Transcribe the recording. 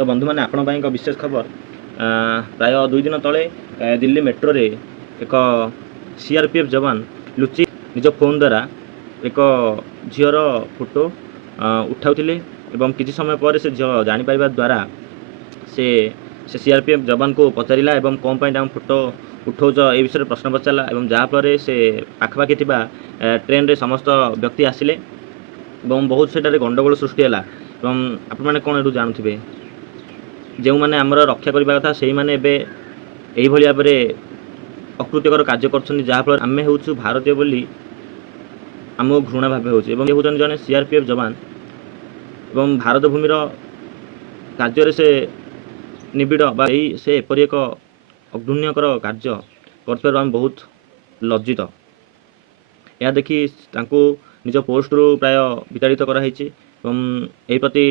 तो बंधु मैंने आपण एक विशेष खबर प्राय 2 दिन तले दिल्ली मेट्रो रे एक सीआरपीएफ जवान लुचि निज फोन द्वारा एक झीर फोटो उठाउथिले एवं किसी समय पर से झील जापर द्वारा से सीआरपीएफ जवान को पचारा एवं कौन पाई फोटो उठाउच ए विषय प्रश्न पचारा एवं जहाँपर से पाखापाखि ट्रेन रे समस्त व्यक्ति आसिले बहुत से गंडगोल सृष्टि है आप मैंने कौन ये जानुवे जो मैंने आमर रक्षा करने कथा से मैंने यही भाव में अकृत्यकर कार्य कर जहाँफल आम हूँ भारतीय बोली आम घृणा भाव हो जन सीआरपीएफ जवान एवं भारत भूमिर कार्य से निबिड़ से एपरी एक अघृण्यकर कार्य कर बहुत लज्जित। यह देखी निज पोस्ट रू प्राय विताड़ित कराई प्रति